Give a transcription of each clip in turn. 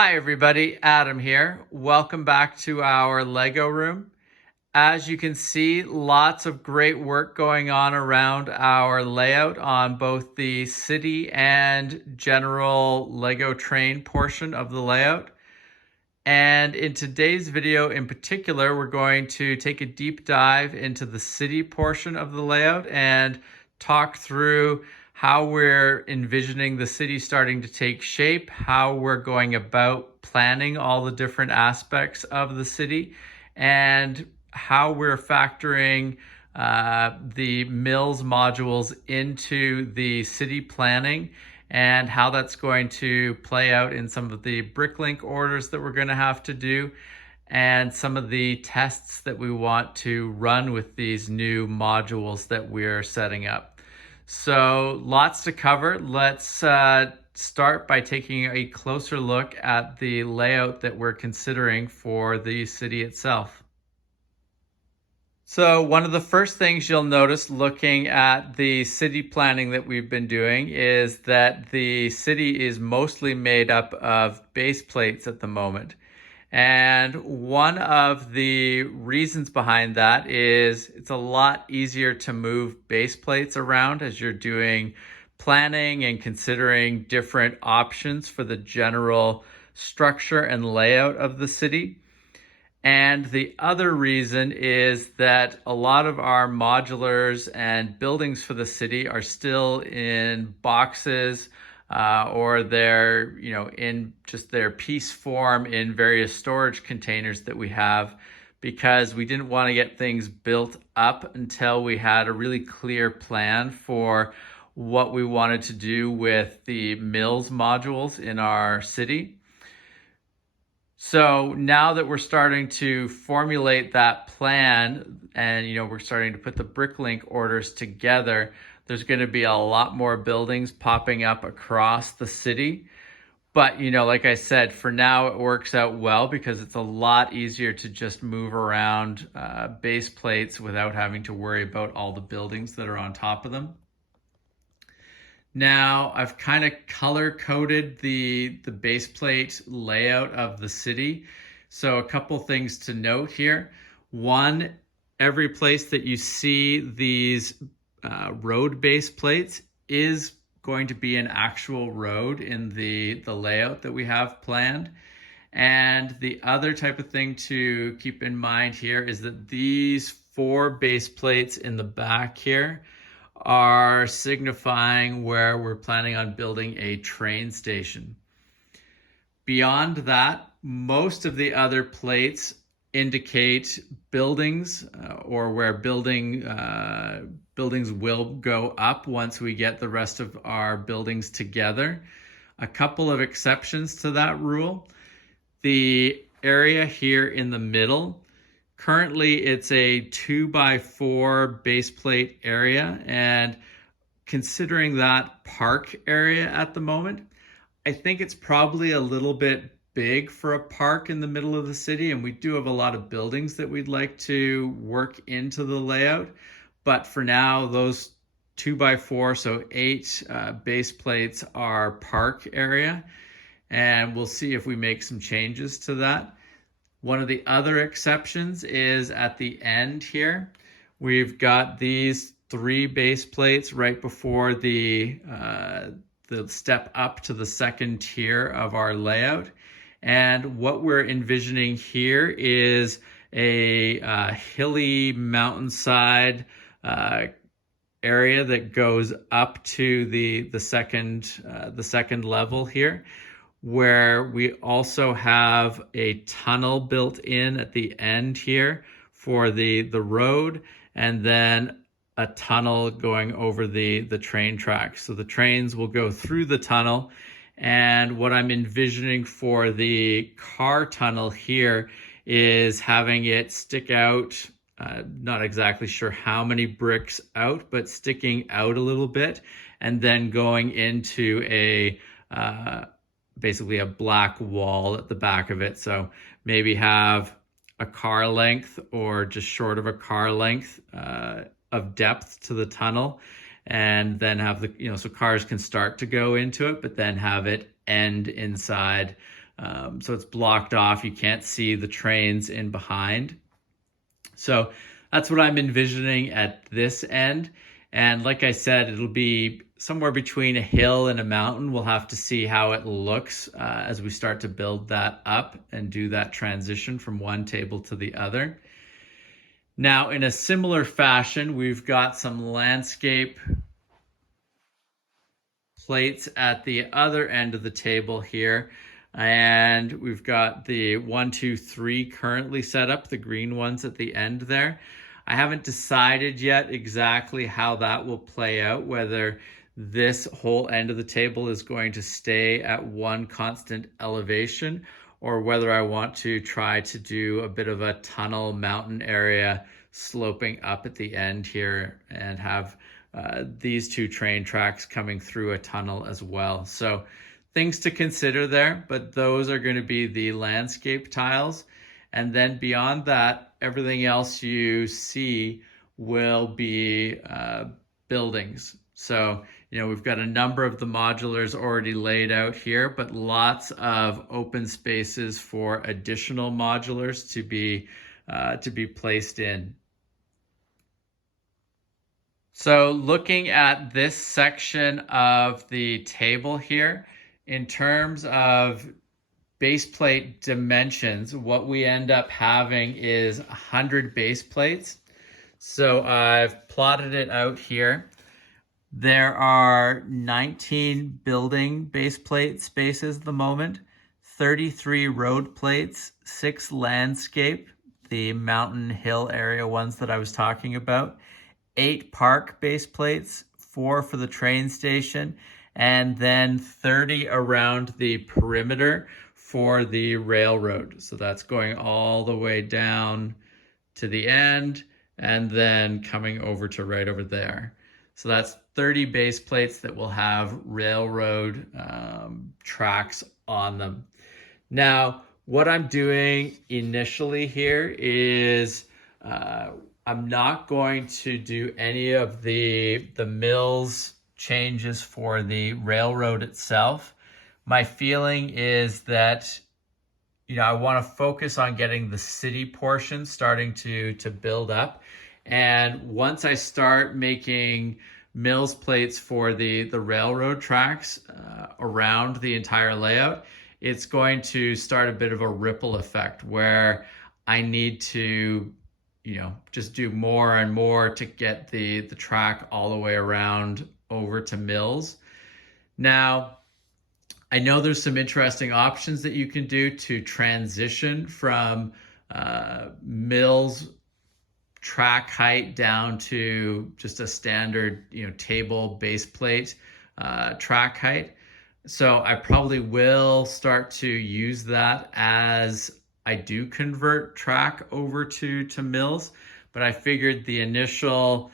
Hi everybody, Adam here. Welcome back to our Lego room. As you can see, lots of great work going on around our layout on both the city and general Lego train portion of the layout. And in today's video in particular, we're going to take a deep dive into the city portion of the layout and talk through how we're envisioning the city starting to take shape, how we're going about planning all the different aspects of the city, and how we're factoring the MILS modules into the city planning and how that's going to play out in some of the bricklink orders that we're going to have to do and some of the tests that we want to run with these new modules that we're setting up. So lots to cover. Let's start by taking a closer look at the layout that we're considering for the city itself. So one of the first things you'll notice looking at the city planning that we've been doing is that the city is mostly made up of base plates at the moment. And one of the reasons behind that is it's a lot easier to move base plates around as you're doing planning and considering different options for the general structure and layout of the city. And the other reason is that a lot of our modulars and buildings for the city are still in boxes or they're, in just their piece form in various storage containers that we have, because we didn't want to get things built up until we had a really clear plan for what we wanted to do with the MILS modules in our city. So now that we're starting to formulate that plan and, we're starting to put the bricklink orders together, there's going to be a lot more buildings popping up across the city. But, like I said, for now it works out well because it's a lot easier to just move around base plates without having to worry about all the buildings that are on top of them. Now I've kind of color coded the base plate layout of the city. So a couple things to note here. One, every place that you see these road base plates is going to be an actual road in the layout that we have planned. And the other type of thing to keep in mind here is that these 4 base plates in the back here are signifying where we're planning on building a train station. Beyond that, most of the other plates indicate buildings or where buildings will go up once we get the rest of our buildings together. A couple of exceptions to that rule. The area here in the middle, currently it's a 2x4 base plate area, and considering that park area at the moment, I think it's probably a little bit big for a park in the middle of the city, and we do have a lot of buildings that we'd like to work into the layout. But for now, those 2x4, so 8 base plates are park area, and we'll see if we make some changes to that. One of the other exceptions is at the end here. We've got these 3 base plates right before the step up to the second tier of our layout. And what we're envisioning here is a hilly mountainside area that goes up to the second level here, where we also have a tunnel built in at the end here for the road, and then a tunnel going over the train tracks. So the trains will go through the tunnel, and what I'm envisioning for the car tunnel here is having it stick out, not exactly sure how many bricks out, but sticking out a little bit, and then going into basically a black wall at the back of it. So maybe have a car length or just short of a car length of depth to the tunnel, and then have so cars can start to go into it, but then have it end inside So it's blocked off. You can't see the trains in behind. So that's what I'm envisioning at this end. And like I said, it'll be somewhere between a hill and a mountain. We'll have to see how it looks as we start to build that up and do that transition from one table to the other. Now, in a similar fashion, we've got some landscape plates at the other end of the table here. And we've got the 1, 2, 3 currently set up, the green ones at the end there. I haven't decided yet exactly how that will play out, whether this whole end of the table is going to stay at one constant elevation, or whether I want to try to do a bit of a tunnel mountain area sloping up at the end here and have these 2 train tracks coming through a tunnel as well. So things to consider there, but those are going to be the landscape tiles. And then beyond that, everything else you see will be buildings. So, we've got a number of the modulars already laid out here, but lots of open spaces for additional modulars to be placed in. So looking at this section of the table here, in terms of base plate dimensions, what we end up having is 100 base plates. So I've plotted it out here. There are 19 building base plate spaces at the moment, 33 road plates, 6 landscape, the mountain hill area ones that I was talking about, 8 park base plates, 4 for the train station, and then 30 around the perimeter for the railroad. So that's going all the way down to the end and then coming over to right over there. So that's 30 base plates that will have railroad tracks on them. Now, what I'm doing initially here is I'm not going to do any of the MILS changes for the railroad itself. My feeling is that, I want to focus on getting the city portion starting to build up. And once I start making MILS plates for the railroad tracks around the entire layout, it's going to start a bit of a ripple effect where I need to just do more and more to get the track all the way around over to MILS. Now, I know there's some interesting options that you can do to transition from MILS track height down to just a standard, table base plate track height. So I probably will start to use that as I do convert track over to MILS, but I figured the initial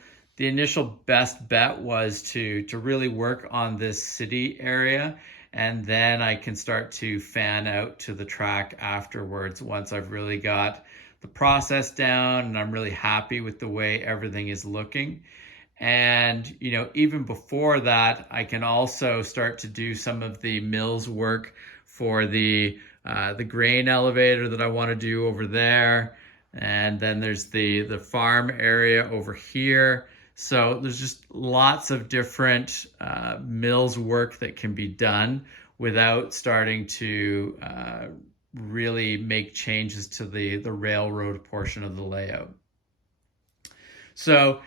best bet was to really work on this city area, and then I can start to fan out to the track afterwards once I've really got the process down and I'm really happy with the way everything is looking. And even before that, I can also start to do some of the MILS work for the grain elevator that I want to do over there. And then there's the farm area over here. So there's just lots of different MILS work that can be done without starting to really make changes to the railroad portion of the layout. So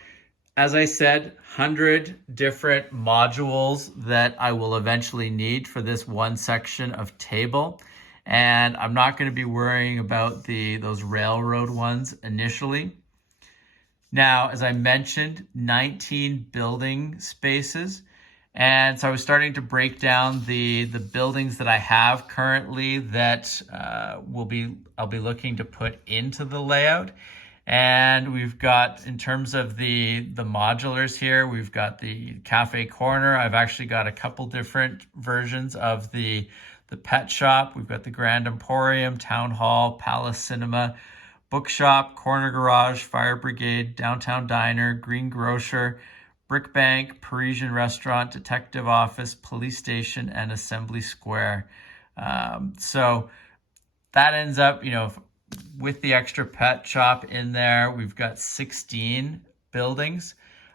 as I said, 100 different modules that I will eventually need for this one section of table. And I'm not going to be worrying about those railroad ones initially. Now, as I mentioned, 19 building spaces. And so I was starting to break down the buildings that I have currently that I'll be looking to put into the layout. And we've got, in terms of the modulars here, we've got the cafe corner. I've actually got a couple different versions of the pet shop. We've got the Grand Emporium, Town Hall, Palace Cinema, bookshop, corner garage, fire brigade, downtown diner, green grocer, brick bank, Parisian restaurant, detective office, police station, and assembly square. So that ends up, with the extra pet shop in there, we've got 16 buildings.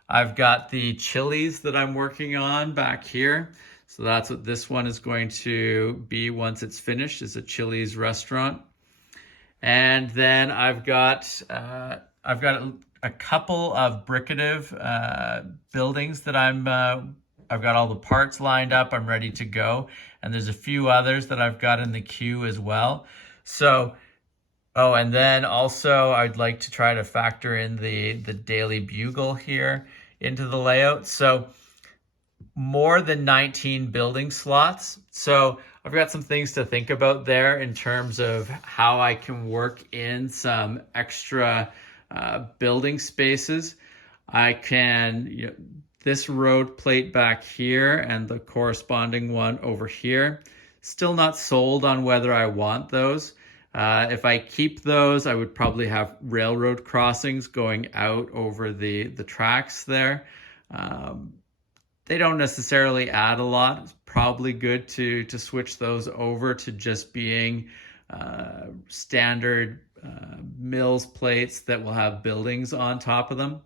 I've got the Chili's that I'm working on back here. So that's what this one is going to be once it's finished, is a Chili's restaurant. And then I've got a couple of bricative buildings that I've got all the parts lined up. I'm ready to go. And there's a few others that I've got in the queue as well. So, oh, and then also I'd like to try to factor in the Daily Bugle here into the layout. So more than 19 building slots. So I've got some things to think about there in terms of how I can work in some extra building spaces. I can, this road plate back here and the corresponding one over here, still not sold on whether I want those. If I keep those, I would probably have railroad crossings going out over the tracks there. They don't necessarily add a lot. It's probably good to switch those over to just being standard MILS plates that will have buildings on top of them.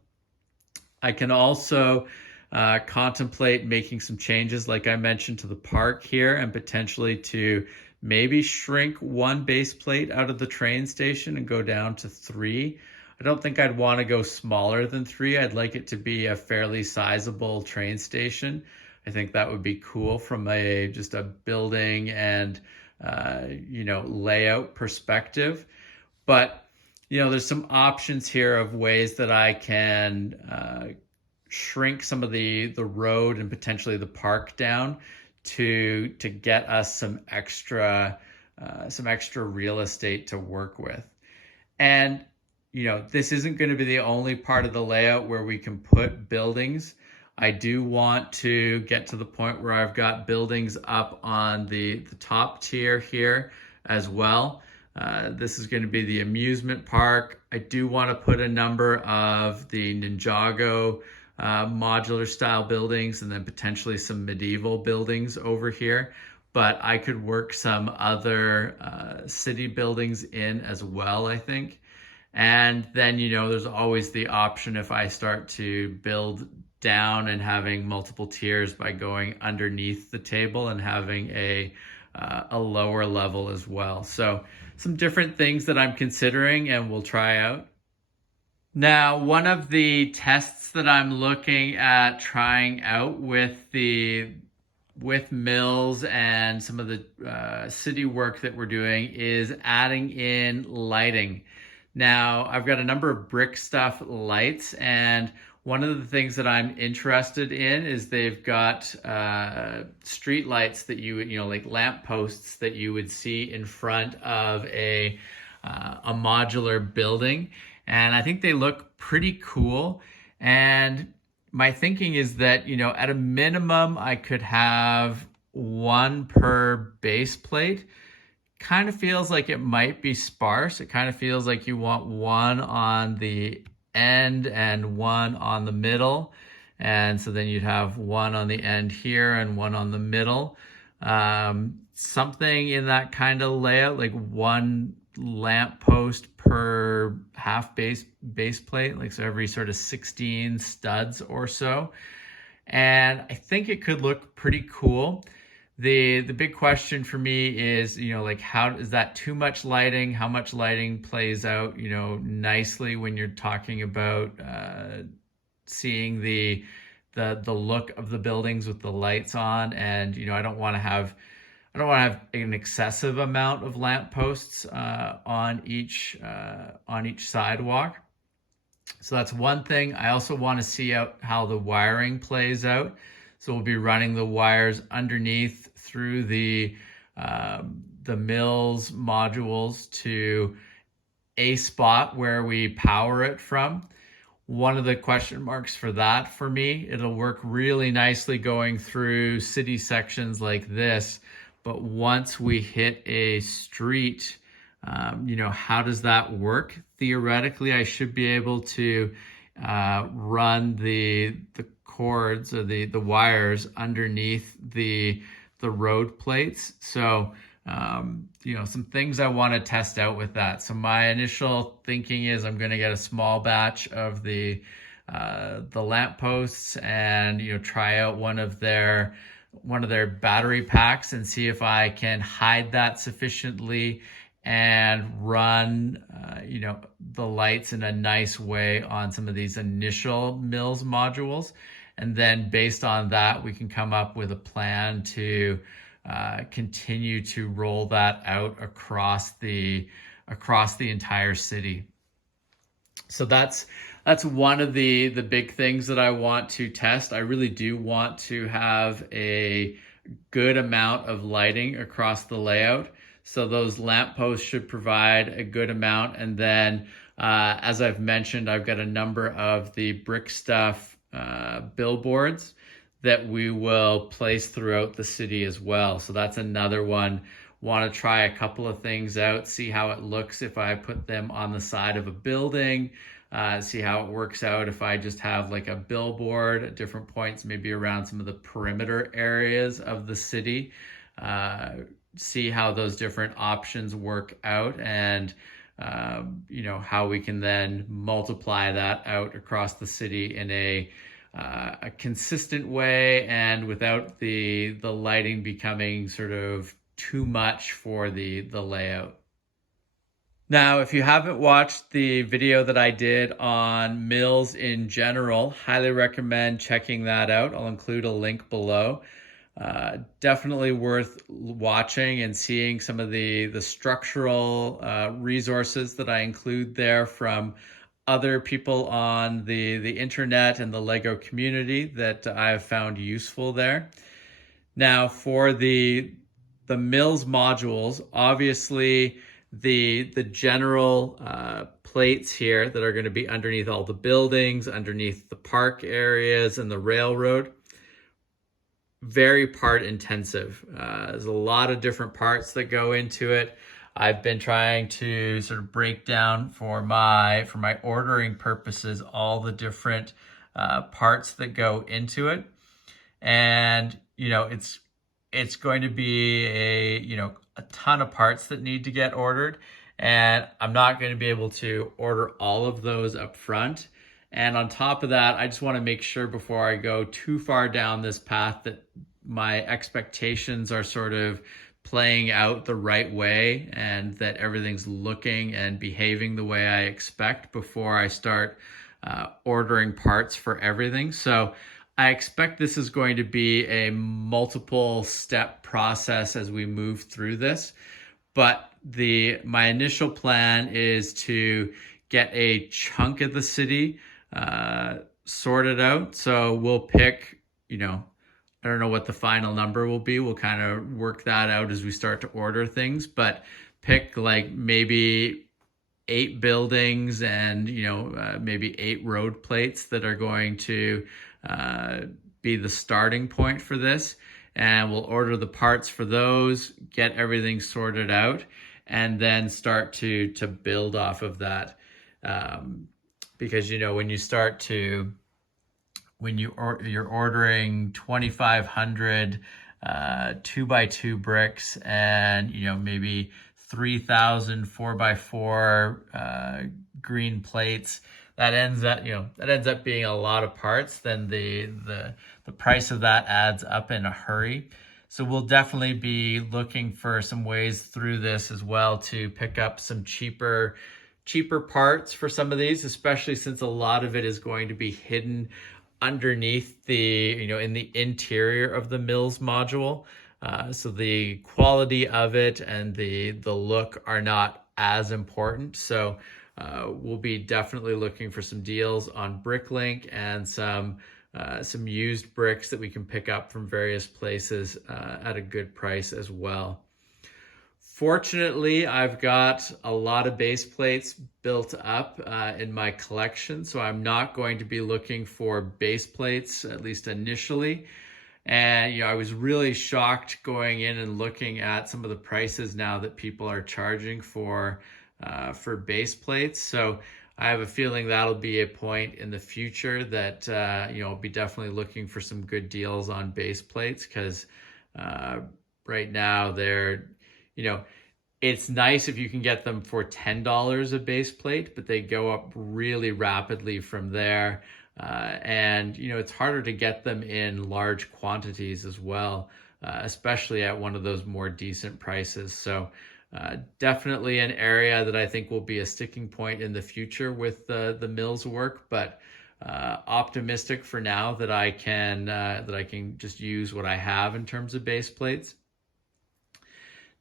I can also contemplate making some changes, like I mentioned, to the park here, and potentially to maybe shrink one base plate out of the train station and go down to 3. I don't think I'd want to go smaller than 3. I'd like it to be a fairly sizable train station. I think that would be cool from just a building and layout perspective. But there's some options here of ways that I can shrink some of the road and potentially the park down to get us some extra real estate to work with. And this isn't going to be the only part of the layout where we can put buildings. I do want to get to the point where I've got buildings up on the top tier here as well. This is going to be the amusement park. I do want to put a number of the Ninjago modular style buildings and then potentially some medieval buildings over here. But I could work some other city buildings in as well, I think. And then, there's always the option if I start to build down and having multiple tiers by going underneath the table and having a lower level as well. So some different things that I'm considering and we'll try out. Now, one of the tests that I'm looking at trying out with MILS and some of the city work that we're doing is adding in lighting. Now, I've got a number of brick stuff lights, and one of the things that I'm interested in is they've got street lights that you would, like lamp posts that you would see in front of a modular building. And I think they look pretty cool. And my thinking is that, at a minimum, I could have one per base plate. Kind of feels like it might be sparse. It kind of feels like you want one on the end and one on the middle. And so then you'd have one on the end here and one on the middle. Something in that kind of layout, like one lamp post per half base plate, like so every sort of 16 studs or so. And I think it could look pretty cool. The big question for me is, like, how is that too much lighting? How much lighting plays out, nicely when you're talking about seeing the look of the buildings with the lights on? And I don't want to have an excessive amount of lamp posts on each sidewalk. So that's one thing. I also want to see out how the wiring plays out. So we'll be running the wires underneath through the MILS modules to a spot where we power it from. One of the question marks for that for me, it'll work really nicely going through city sections like this. But once we hit a street, how does that work? Theoretically, I should be able to run the cords or the wires underneath the road plates. So some things I want to test out with that. So my initial thinking is I'm going to get a small batch of the lampposts and try out one of their battery packs and see if I can hide that sufficiently and run the lights in a nice way on some of these initial MILS modules. And then based on that, we can come up with a plan to continue to roll that out across the entire city. So that's one of the big things that I want to test. I really do want to have a good amount of lighting across the layout. So those lampposts should provide a good amount. And then, as I've mentioned, I've got a number of the brick stuff billboards that we will place throughout the city as well. So that's another one. Want to try a couple of things out, see how it looks if I put them on the side of a building, see how it works out if I just have like a billboard at different points, maybe around some of the perimeter areas of the city. See how those different options work out, and how we can then multiply that out across the city in a consistent way and without the lighting becoming sort of too much for the layout. Now, if you haven't watched the video that I did on MILS in general, highly recommend checking that out. I'll include a link below. Definitely worth watching and seeing some of the structural resources that I include there from other people on the internet and the Lego community that I've found useful there. Now, for the MILS modules, obviously the general plates here that are going to be underneath all the buildings, underneath the park areas and the railroad, very part intensive. There's a lot of different parts that go into it. I've been trying to sort of break down for my ordering purposes all the different parts that go into it, and it's going to be a ton of parts that need to get ordered, and I'm not going to be able to order all of those up front. And on top of that, I just want to make sure before I go too far down this path that my expectations are sort of playing out the right way and that everything's looking and behaving the way I expect before I start ordering parts for everything. So I expect this is going to be a multiple step process as we move through this. But my initial plan is to get a chunk of the city sorted out. So we'll pick, I don't know what the final number will be. We'll kind of work that out as we start to order things, but pick like maybe 8 buildings and, maybe 8 road plates that are going to be the starting point for this. And we'll order the parts for those, get everything sorted out, and then start to build off of that. Because, when you're ordering 2,500 2x2 bricks and, maybe 3,000 4x4 green plates, that ends up being a lot of parts. Then the price of that adds up in a hurry. So we'll definitely be looking for some ways through this as well to pick up some cheaper parts for some of these, especially since a lot of it is going to be hidden underneath in the interior of the MILS module. So the quality of it and the look are not as important. So we'll be definitely looking for some deals on Bricklink and some used bricks that we can pick up from various places at a good price as well. Fortunately, I've got a lot of base plates built up in my collection, so I'm not going to be looking for base plates, at least initially. And I was really shocked going in and looking at some of the prices now that people are charging for base plates. So I have a feeling that'll be a point in the future that I'll be definitely looking for some good deals on base plates, because right now they're you know, it's nice if you can get them for $10 a base plate, but they go up really rapidly from there. And, you know, it's harder to get them in large quantities as well, especially at one of those more decent prices. So definitely an area that I think will be a sticking point in the future with the MILS work, but optimistic for now that I can just use what I have in terms of base plates.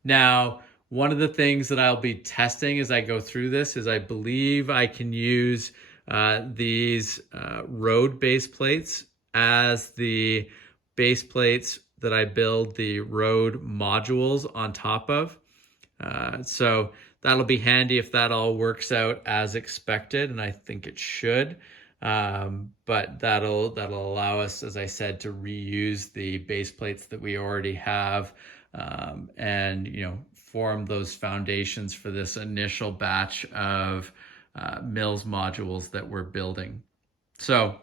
Now, one of the things that I'll be testing as I go through this is I believe I can use these road base plates as the base plates that I build the road modules on top of. So that'll be handy if that all works out as expected, and I think it should. But that'll allow us, as I said, to reuse the base plates that we already have, and you know, form those foundations for this initial batch of MILS modules that we're building. So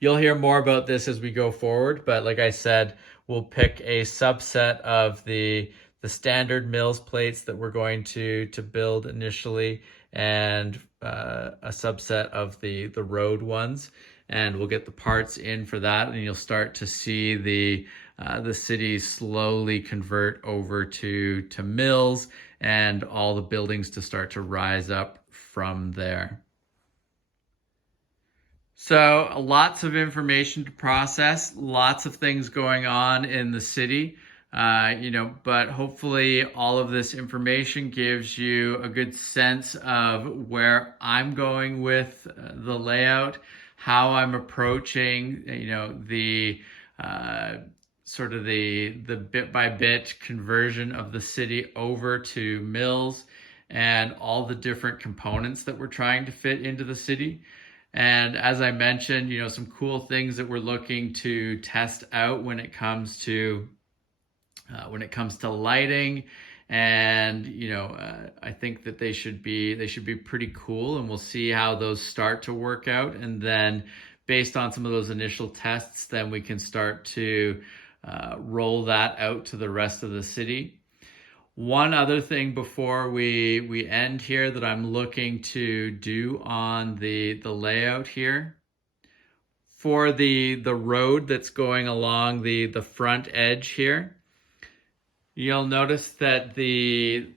you'll hear more about this as we go forward, but like I said, we'll pick a subset of the standard MILS plates that we're going to build initially, and a subset of the road ones, and we'll get the parts in for that, and you'll start to see the city slowly convert over to MILS, and all the buildings to start to rise up from there. So lots of information to process, lots of things going on in the city, you know, but hopefully all of this information gives you a good sense of where I'm going with the layout, how I'm approaching, you know, the sort of the bit by bit conversion of the city over to MILS, and all the different components that we're trying to fit into the city. And as I mentioned, you know, some cool things that we're looking to test out when it comes to lighting, and you know, I think that they should be pretty cool, and we'll see how those start to work out. And then, based on some of those initial tests, then we can start to roll that out to the rest of the city. One other thing before we end here that I'm looking to do on the layout here, for the road that's going along the front edge here, you'll notice that the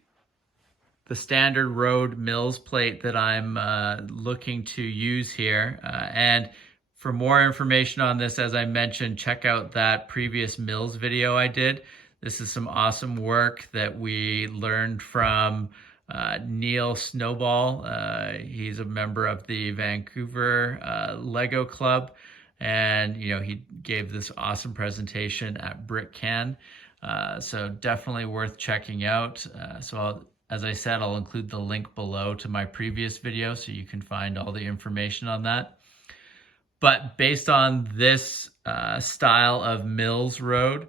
standard road MILS plate that I'm looking to use here, and for more information on this, as I mentioned, check out that previous MILS video I did. This is some awesome work that we learned from Neil Snowball. He's a member of the Vancouver Lego Club, and you know, he gave this awesome presentation at BrickCan. So definitely worth checking out. As I said, I'll include the link below to my previous video so you can find all the information on that. But based on this style of MILS road,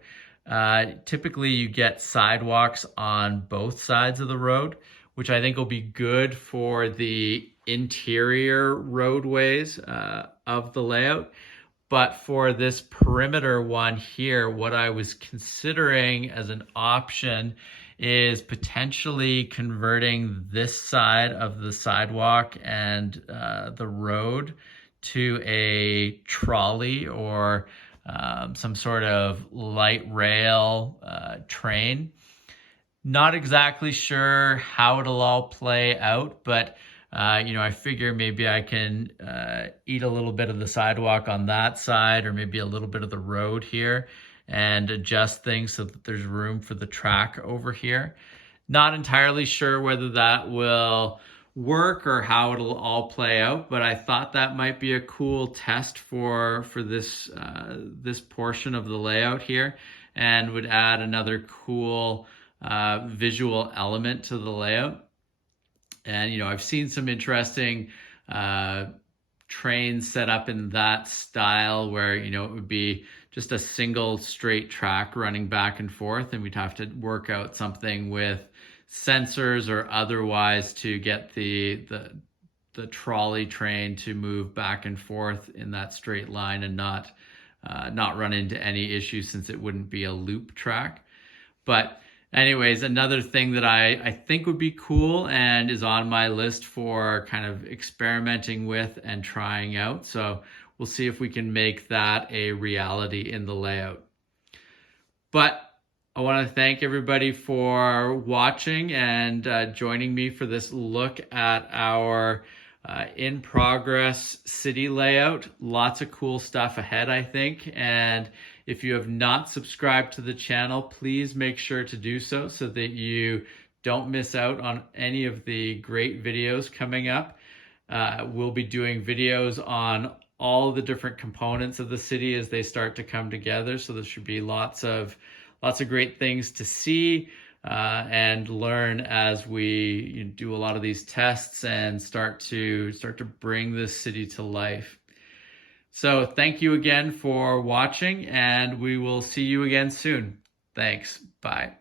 typically you get sidewalks on both sides of the road, which I think will be good for the interior roadways of the layout. But for this perimeter one here, what I was considering as an option is potentially converting this side of the sidewalk and the road to a trolley or some sort of light rail train. Not exactly sure how it'll all play out, but you know, I figure maybe I can eat a little bit of the sidewalk on that side, or maybe a little bit of the road here, and adjust things so that there's room for the track over here. Not entirely sure whether that will work or how it'll all play out, but I thought that might be a cool test for this this portion of the layout here, and would add another cool visual element to the layout. And you know, I've seen some interesting trains set up in that style where, you know, it would be just a single straight track running back and forth, and we'd have to work out something with sensors or otherwise to get the trolley train to move back and forth in that straight line and not run into any issues, since it wouldn't be a loop track. But Anyways, another thing that I think would be cool and is on my list for kind of experimenting with and trying out. So we'll see if we can make that a reality in the layout. But I want to thank everybody for watching and joining me for this look at our in progress city layout. Lots of cool stuff ahead, I think. And if you have not subscribed to the channel, please make sure to do so that you don't miss out on any of the great videos coming up. We'll be doing videos on all the different components of the city as they start to come together. So there should be lots of great things to see and learn as we do a lot of these tests and start to bring this city to life. So thank you again for watching, and we will see you again soon. Thanks. Bye.